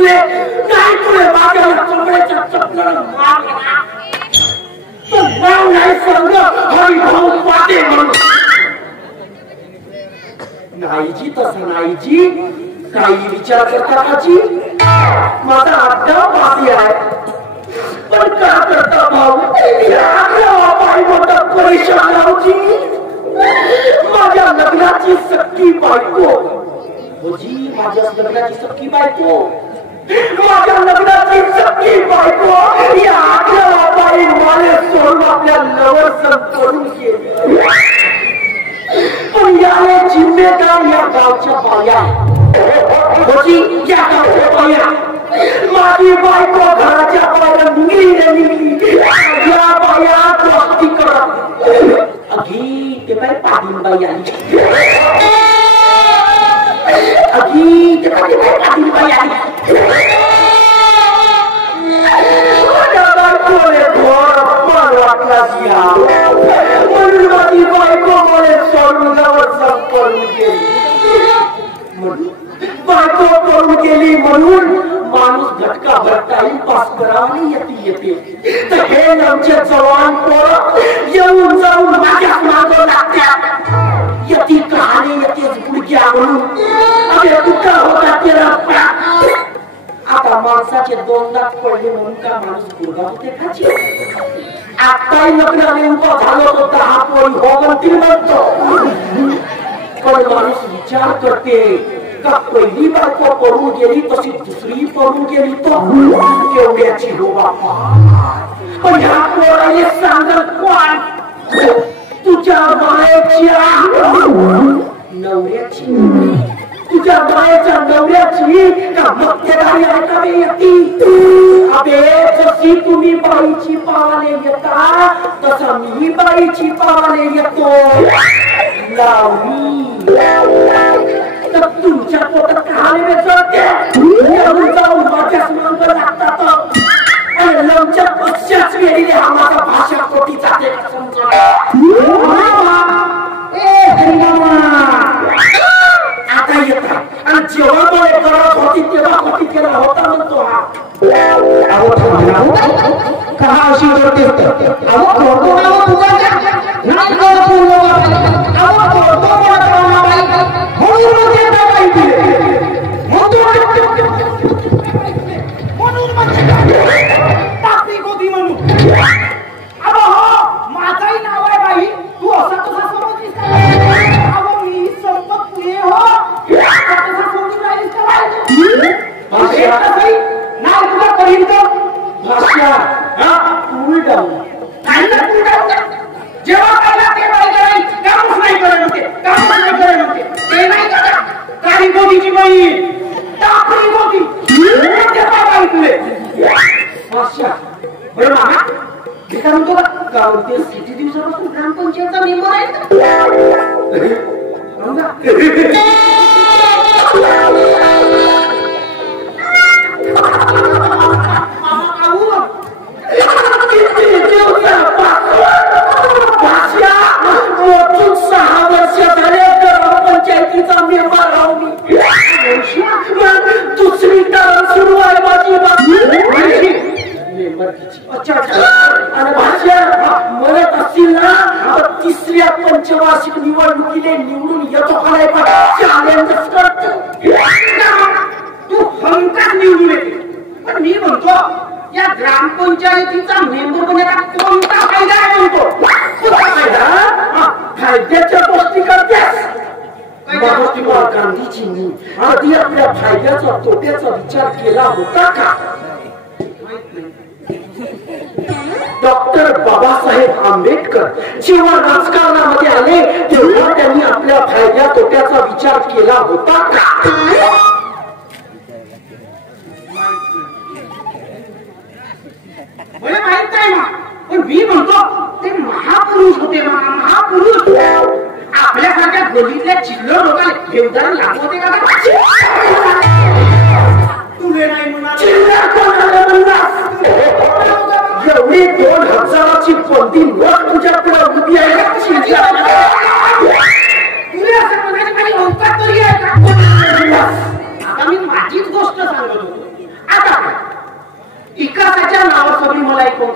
तुले नाही तुले माझ्या चोपड्याच्या चपलानं मारला तर नाव नाही सांग हरिभाऊ पाटे म्हणून नाहीजी तसं नाहीजी काही विचार करता काची माझा आड्डा बाजी आहे पण का करता भाऊ बाई मोठा परेशान लावची माझ्या लग्नाची सक्की बायको जी माझ्या लग्नाची सक्की बायको माझ्या लग्नाची सक्की बायको या आग्रह बाई मला सोडून आपल्या लवर करून गेली पण याने जिम्मेदार या गावच्या बाया होती या गावच्या बाया माझी बायको घराच्या बाहेर निघली या बाया गोष्टी करत अगी ते काय पाटील बाई आली अगी ते काय पाटील बाई आली माझ्या बायकोने घोर अपमान वाटला जिया म्हणून माझी बायको मला सोडून जावं करून गेली बायको करून गेली म्हणून माणूस झटका भरता पास करावा येते तर हे आमचे जवान पोरं येऊन जाऊन माझ्या मागं लागतात यती कहाणी येतेच गुडघ्या म्हणून अरे कुठं होता तेरा आता माणसाचे 2 दात पडले म्हणून का माणूस गुडघा होते खाची आताही लग्नाने उभा झालो तो 10 पोळी हो म्हणतील म्हणतो पण माणूस विचार करते का पहिली बायको पडून गेली तशी दुसरी पडून गेली तो केवढ्याची हो बापा पण ह्या पोराने सांगत कोण तुझ्या बाळाच्या नवऱ्याची तुझ्या बाळाच्या नवऱ्याची का मक्तेदारी ऐकावे येते अबे जशी तुम्ही बाईची पावाने येता तसा मी बाईची पावाने येतो लावणी तर तुमच्या पोटात कहाणी वेचवते येऊन जाऊन माझ्याच मांग लागतात आणि लवच्या पश्चाच वेळीने हा माझा भाषा कोटी जाते आता येत आणि जेव्हा मला करत होती तेव्हा कोटी केला होता म्हणतो हा कहा अशी करते किती दिवसापासून ग्रामपंचायतचा मेंबर आहे ग्रामपंचायतीचा मेंबर राहू दुसरी टर्म सुरू आहे माझी आणि भाषा म्हणत असतील ना तर 3ऱ्या पंचवार्षिक निवडणुकीने निवडून येतो चॅलेंजच करतो तू हमखास निवडून येते पण मी म्हणतो या ग्रामपंचायतीचा मेंबर बनण्याचा कोणता फायदा आहे म्हणतो फायदा फायद्याच्या गोष्टी करतेस महात्मा गांधीजींनी आधी आपल्या फायद्याचा तोट्याचा विचार केला होता का डॉक्टर बाबासाहेब आंबेडकर जेव्हा राजकारणामध्ये आले तेव्हा त्यांनी आपल्या फायद्या तोट्याचा विचार केला होता का मला माहित नाही ना पण मी म्हणतो ते महापुरुष होते महापुरुष आपल्यासारख्या गलीतल्या चिल्लर लोकांना घेवदार लागू होते का तुले नाही म्हणा चिल्लर कोणाला म्हणणार एवढी 2000ची कोणती नोट तुझ्याकडे उभी आहे तुला असं म्हणायची काही औकात तरी आहे का आता मी माझीच गोष्ट सांगत होतो विकासाच्या नावावर सगळी मला कोण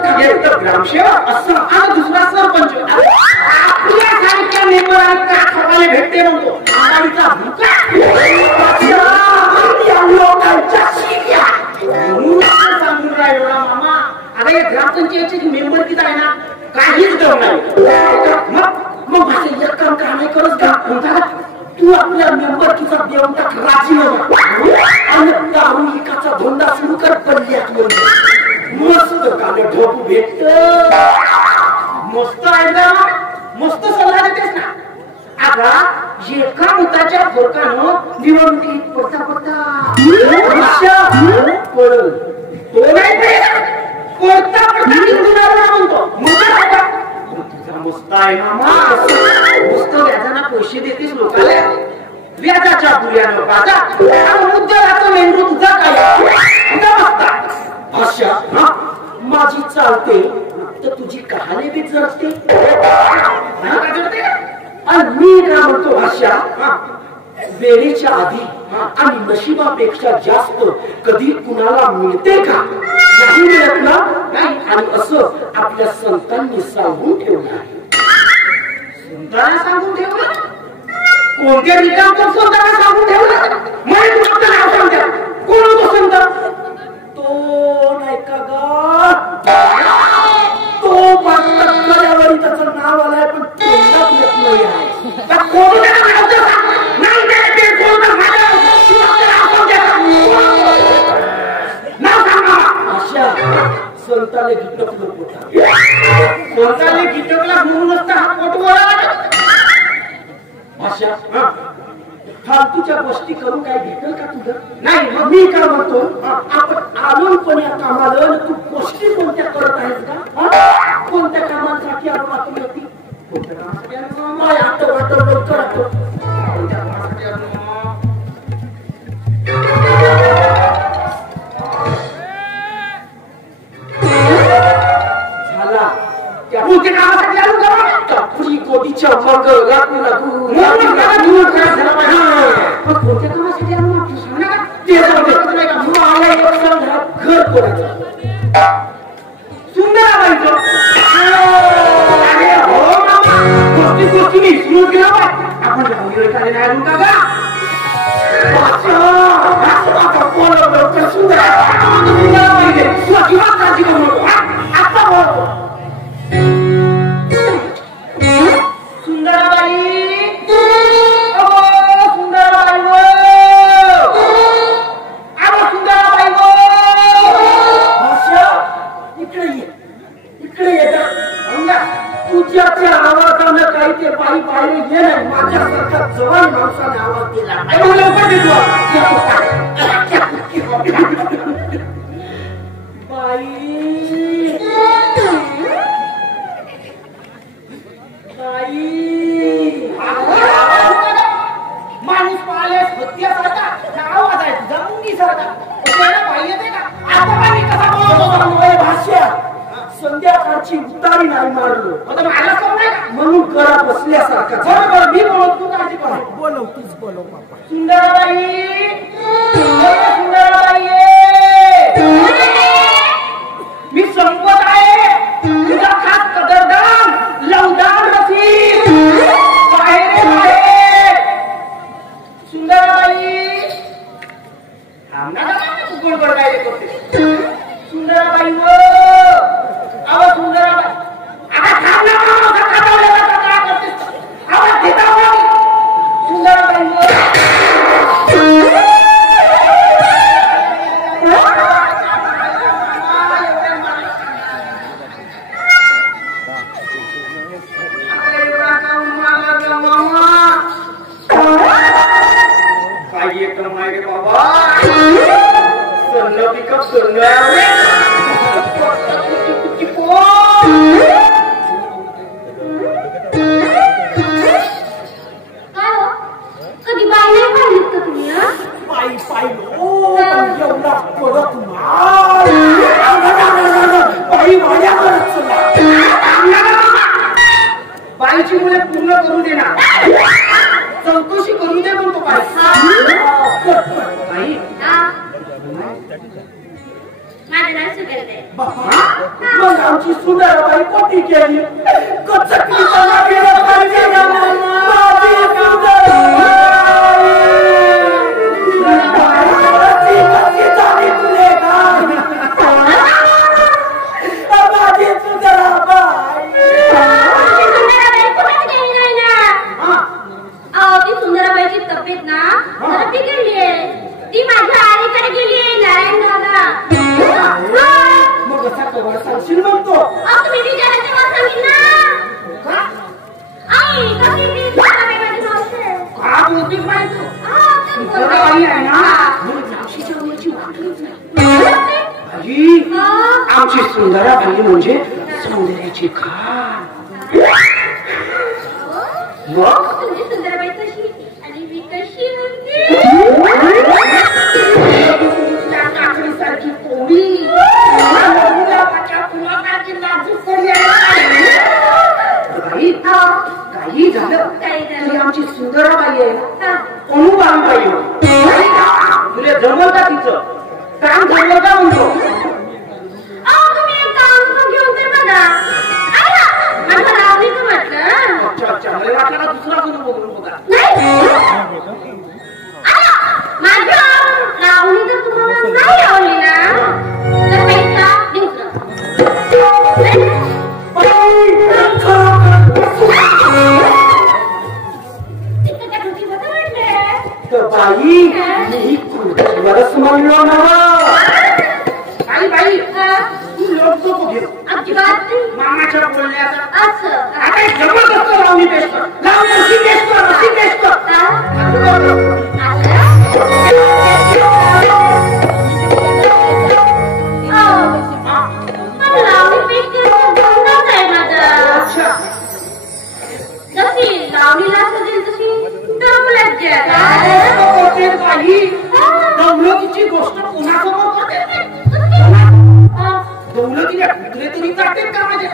खाते एक तर ग्रामसेवक असं आणि दुसरा सरपंच आपल्यासारख्या मेंबरांना खावायला भेटते म्हणतो आघाडीचा लोकांच्या शिक्या सांगून राहिलो ना मामा. आता या ग्रामपंचायतीची मेंबर किती आहे ना काहीच दम नाही. मग माझं एक काम का नाही करत का तू आपल्या मेंबरकीचा देऊन टाक राजीनामा आणि दारू विकाचा धंदा सुरू कर पडल्यात मस्त काले ढोकू भेटत मस्त आहे ना मस्त सल्ला देतेस ना. आता एका मुद्द्याच्या फरकानं निवडणुकीत पडता पडल तो नाही पडता म्हणतो तुझा मस्त आहे मामा मस्त व्याजाना पैसे देतेस लोकांना व्याजाच्या बुऱ्यानं बाजा मुद्द्याला मेंदू तुझा काय तुझा मस्त भाषा माझी चालते तर तुझी कहाणी बी जरते आणि मी काय म्हणतो भाषा वेळेच्या आधी आणि नशिबापेक्षा जास्त कधी कुणाला मिळते का नाही मिळत ना आणि असं आपल्या संतांनी सांगून ठेवलं आहे. संतांना सांगून ठेवलं कोणत्या रिकाम तो संतांना सांगून ठेवलं मला फक्त नाव सांगत्या कोण होतो संत तो नाही का ग तो बातम्यावर त्याचं नाव आलंय पण तोंडात येत नाही आहे संताले गिटकलं संताले गिटकला म्हणूनच तर हा पोटवळा भाषा फालतूच्या गोष्टी करून काय भेटेल का तुझं नाही. मग मी काय म्हणतो आपण आलो पण या कामाला तू गोष्टी कोणत्या करत आहेस का कोणत्या कामांसाठी आपण आपली होती कोणत्या कामासाठी आठव आठव करतो कोणत्या कामासाठी झाला त्या कोणत्या कामासाठी आलो का पुरी गोदीच्या मग लागू लागू कोणत्या कामासाठी आलो ना सांग ना ते घर करायचं सुंदर व्हायचं अरे हो गोष्टी गोष्टी सुरू केलं आपण नाही का सुंदर काळजी करू नको आता बोलतो सुंदराबाई तुझ्याच्या आवाजानं काही ते बाई पाहिले गेले माझ्यासारखा जवान माणसाने आवाज दिला बाई माणूस पाहिलेस हत्यासारखा आवाज आहे तुझा मुंगीसारखा बाई येते का आता कसा बोलतो भाषा संध्याकाळची उतारी नाही मारलो म्हणून घरात बसल्यासारखा बरोबर मी बोलत तू काळजी कर बोलव तूच बोलव बाबा सुंदराबाई सुंदराबाई मी संपत आहे तुझा खास कदरदान लवदान रसीद सुंदराबाई कोण काय करते सुंदराबाई आवाज सुंदराबाई आता थांबला आवाज घेता सुंदराबाई काही एकदम नाही रे बाबा सन्न पिकअप सन्न बाईची मुले पूर्ण करू दे ना चौकशी करू दे म्हणतो बाई माझं नाव सुगंध आहे. मग आमची सुंदरबाई कोटी केली कचकली मला गेलं पाहिजे ना माझी सुंदराबाईची तब्येत ना जरा बिघडली आहे. ती माझ्या आईकडे गेली आहे नारायणगावला. मग असा कवर सांगशील म्हणतो तुम्ही विचारायचं मला सांगितलं ना. आई कशी ती सुंदराबाई माझी मावशी आहे. का बोलतीस बाई तू? सुंदराबाई आहे ना. मावशीच्या मुलीची वाटलीच नाही. बाई आमची सुंदराबाई म्हणजे सौंदर्याची खाण. मग तुमची सुंदराबाई कशी आणि मी कशी म्हणते सारखी पोळी काही झालं तरी आमची सुंदराबाई आहे ना अनुबाई तुला जमल का तिचं काम झालं का म्हणतो. तुम्ही एक काम घेऊन तर बघा. माझं नाव नाही का म्हटलं. मला वाटलं दुसरा कोणी बघून बघा. माझ्या लावणी जर तुम्हाला नाही आवडली ना तर पैसा तर बाई मी बरंच म्हणलो ना बाई बाई तू लोक नको घेऊ अजिबात मामाच्या बोलण्याचा असं आता जबरदस्त लावणी पेश कर. लावणी अशी पेश कर अशी पेश कर. लावणीला सजेल तशी दमलत दौलतीची गोष्ट पुन्हा समोर करते. दौलतीने कुठले तरी जाते का माझ्या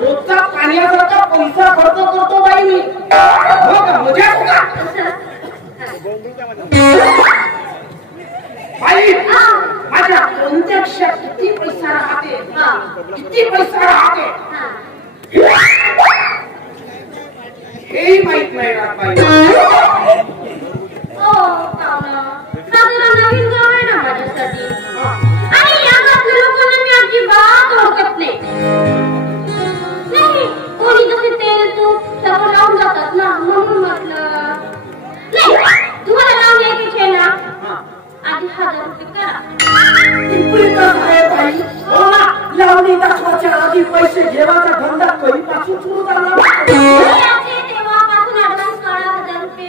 रोजचा पाण्यासारखा पैसा खर्च करतो बाई मी. हो का मजा का बाई माझ्या प्रत्यक्षात किती पैसा राहते किती पैसा राहते हेही माहित नाही राहत बाई. नवीन गाव आहे ना माझ्यासाठी आणि या गावातल्या लोकांना मी अजिबात ओळखत नाही. कोणी कसे तेल तूप सगळं लावून जातात ना म्हणून म्हटलं. नाही तुम्हाला लावून यायची आहे ना आधी 1000 रुपये करा. बाई हो ना लावणी दाखवायच्या आधी पैसे घेवायचा धंदा कधीपासून सुरू झाला. तेव्हापासून ऍडव्हान्स करा 1000 रुपये.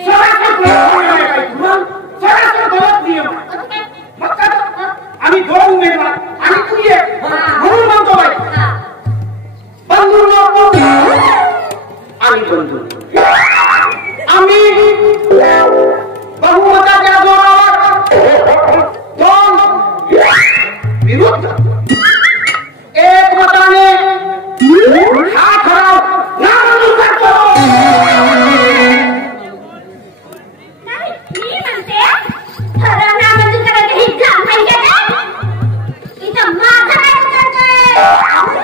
आम्ही दोन उमेदवार आणि तू ये म्हणून म्हणतो बाई बंधू आम्ही बंधू आम्ही बहुमताच्या जोरावर दोन विरुद्ध एकमताने हा ठराव नामंजूर करतो. मी म्हणते ठराव नामंजूर करायचं ही काम पाहिजे का? इथं माझं काय करतोय?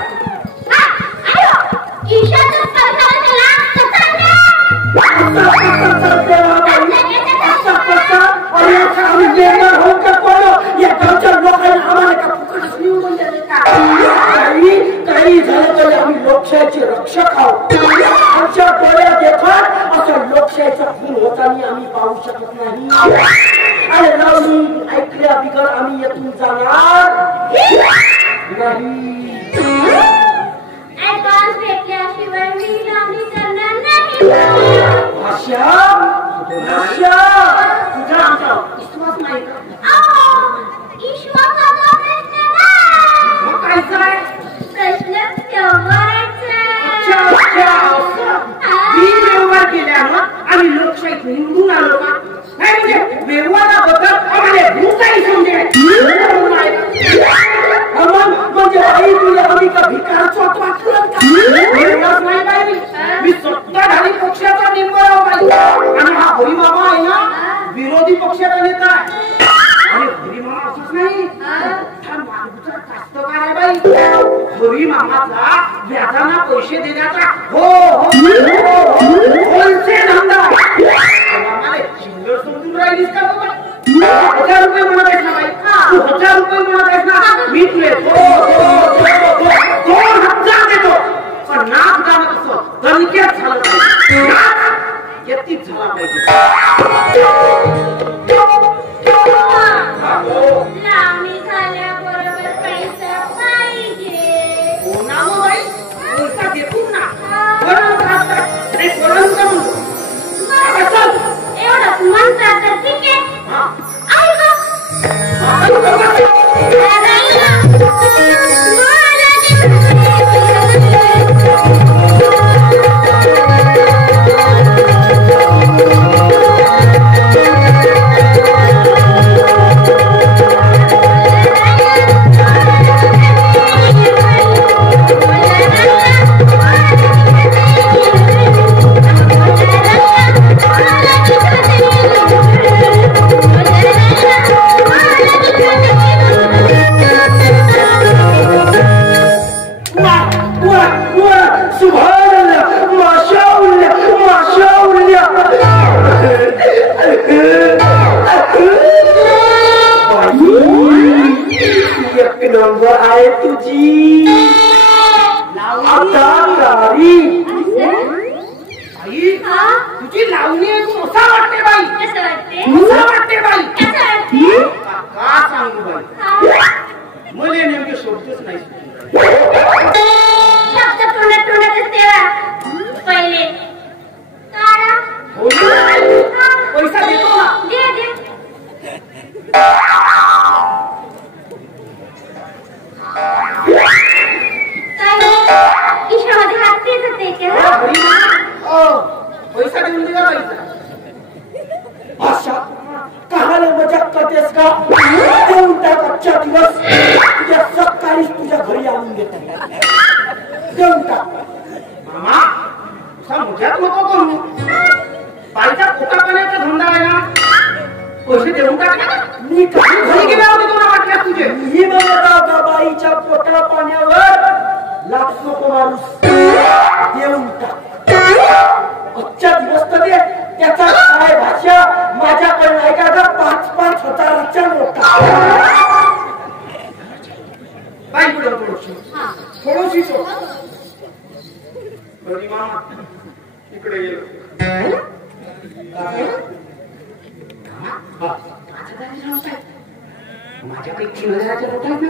ईशाचं सरकार केला काही झालं तरी आम्ही लोकशाहीचे रक्षक आहोत. आमच्या डोळ्यात देखत असं लोकशाहीचा खून होताना आम्ही पाहू शकत नाही. आणि लावणी ऐकल्या बिगर आम्ही येथून जाणार नाही. ऍडव्हान्स भेटल्याशिवाय मी लावणी करणार नाही. भाषा भाषा तुझा आमचा विश्वास नाही का? विश्वासाचा प्रश्न नाही. मग काय काय प्रश्न व्यवहाराचा. मी व्यवहार केल्यानं आम्ही लोकशाहीत निवडून आलो का? नाही म्हणजे व्यवहाराबद्दल आम्हाला भूताही समजेल. म्हणजे आई तुला आम्ही का भिकाराचं वाटलं का? नाही बाई मी सत्ताधारी पक्षाचा मेंबर आहो आणि हा हरिबाबा आहे ना विरोधी पक्षाचा नेता आहे. आणि हरिबाबा असंच नाही मोठा मालूचा कास्तकार आहे बाई. हरी मामाचा व्याजाना पैसे देण्याचा हो होलसेल धंदा. मामाले चिल्लर समजून राहिलीस का बाबा? 1000 रुपये म्हणत आहेस ना बाई? 1000 रुपये म्हणत आहेस ना? मी तुले 2000 देतो. पण नाच गाणं कसं दणक्यात झालं पाहिजे. येतीच झाला पाहिजे. लावणी झाल्याबरोबर पैसा पाहिजे. हो ना मग बाई, पैसा देतो ना. वरण खातात ते वरण का म्हणतो. आता चल. एवढं म्हणता तर ठीक आहे. ऐक नंबर आहे तुझी अदाकारी. आई तुझी लावणी ऐकून असा वाटते बाई. कसं वाटते? असा वाटते बाई. कसं वाटते? का सांगू बाई, मला नेमके शब्दच नाही. शब्द तोंडातच तेव्हा पहिले काढा. हो ना? पैसा देतो ना. दे दे. ईशामध्ये हात तेच होते का? पैसा देऊन दिला बाईचा. भाषा कहाला मजाक करतेस का? देऊन टाक. आजच्या दिवस तुझ्या सकाळीच तुझ्या घरी आणून देतो. देऊन टाक. मामा असा मजाक नको करू. बाईचा खोटा पाण्याचा धंदा आहे ना. पैसे देऊन टाक. मी घरी गेला होते तुला वाटल्यास तुझे. मी म्हणत होता बाईच्या पोटा पाण्यावर लाख नको माणूस. देऊन टाक. आजच्या दिवस तर दे. त्याचा काय भाषा माझ्याकडे नाही का? 5-5 हजाराच्या नोटा. बाई पुढे थोडीशी सोड. बरी मामा इकडे गेलो. माझ्याकडे 3000च्या नोटा आहेत.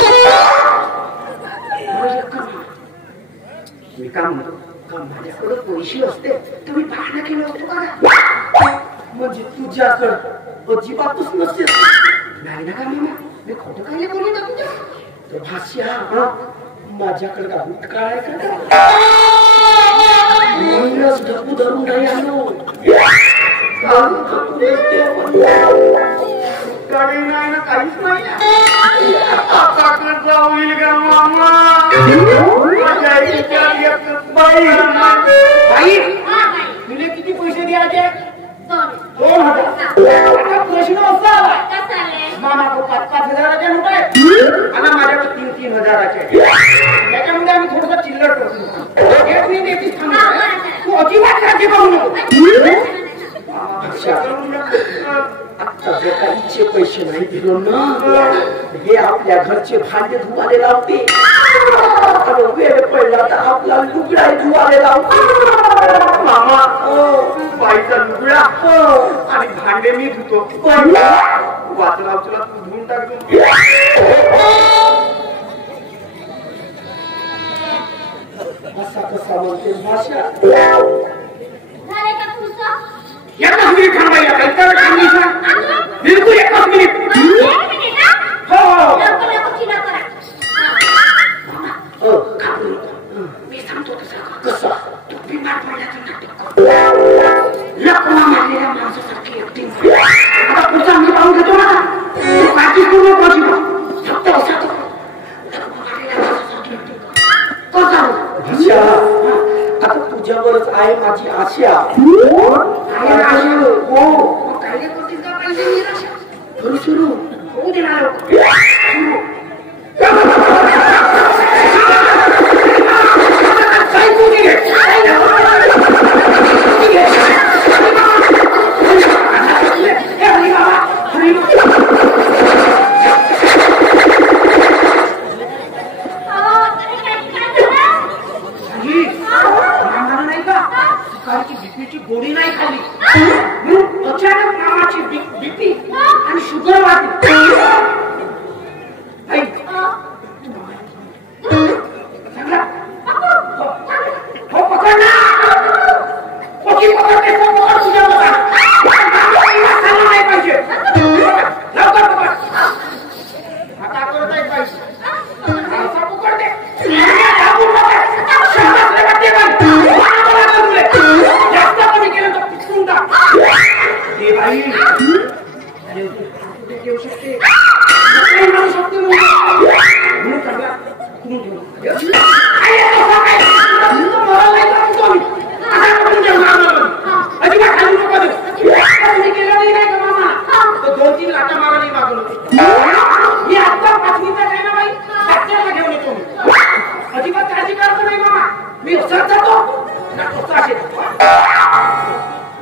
मी काय म्हणतो, का माझ्याकडे पैसे असते तुम्ही पाहणं केलं होतं का? म्हणजे तुझ्याकडं अजिबातच नसेल. नाही ना का मामा, मी खोटं काय बोलले ना तुझ्या भाष्या. माझ्याकडे का भूतकाळ आहे का? म्हणूनच ढकू धरून नाही आलो. गाडी नाही ना, काहीच नाही. होईल का मामा? बाई तुला किती पैसे द्यायचे? 2000. प्रश्न असा आला, मामाकडे 5-5 हजाराचे नोट आहे आणि माझ्याकडे 3-3 हजाराचे. त्याच्यामुळे आम्ही थोडस चिल्लर करतो. तू अजिबात काळजी करू नको. आता जे काहीचे पैसे नाही दिलो ना, हे आपल्या घरचे भांडे धुवाले लावते. वेळ पडला तर आपला लुगडा धुवाले लावते. मामा बाईचा लुगडा आणि भांडे मी धुतो. वाचला उचला तू धुवून टाकतो. असा कसा म्हणते भाषा. एकच मिनिट थांबायला काही तर थांबायचं. बिलकुल एकच मिनिट. हो मी सांगतो तसं कसं. तू बिमार पडल्याचं नाटक लपवा मारलेल्या माणसासारखी एकटी. आता पुढचा मी पाहून घेतो ना. तू काळजी करू नको अजिबात. फक्त असा आता तुझ्यावरच आहे माझी आशा. सुरू होऊ देणार. घेऊ शकते काही मारू शकते म्हणून चांगला तुम्ही घेऊ अजिबात खाली नको देऊ केलं नाही का मामा तो 2-3 लाटा मारा नाही मागवलं मी आता 5वीचा आहे ना बाई डॉक्टरला घेऊन येतो मी अजिबात काळजी करतो नाही मामा मी सर जातो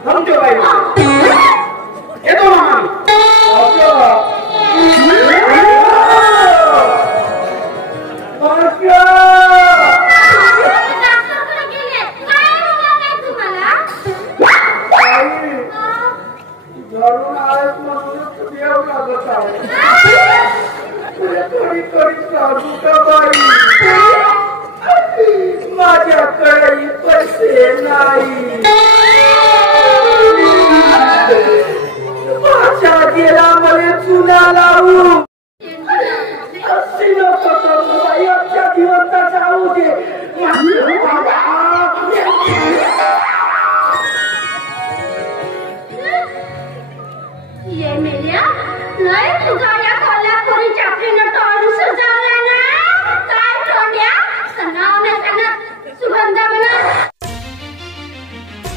धरून ठेव बाई येतो मामा धरून आहेत म्हणून देव लागत आहे थोडी थोडी काढू का बाई माझ्याकडे पैसे नाही माझ्या गेला मला चुना लावू अशी नको करू बाई आमच्या जिवंत जाऊ दे ये मेल्या लय तुझा या कोल्हापुरी चापरीनं तोंड सजवला ना काय तोंड्या सनाव नाही त्यांना सुगंधा म्हणा.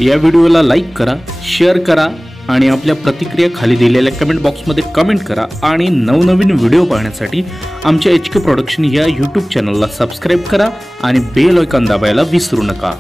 या व्हिडिओला लाईक करा, शेअर करा आणि आपल्या प्रतिक्रिया खाली दिलेल्या कमेंट बॉक्समध्ये कमेंट करा आणि नवनवीन व्हिडिओ पाहण्यासाठी आमच्या HK प्रोडक्शन या यूट्यूब चॅनलला सबस्क्राईब करा आणि बेल आयकॉन दाबायला विसरू नका.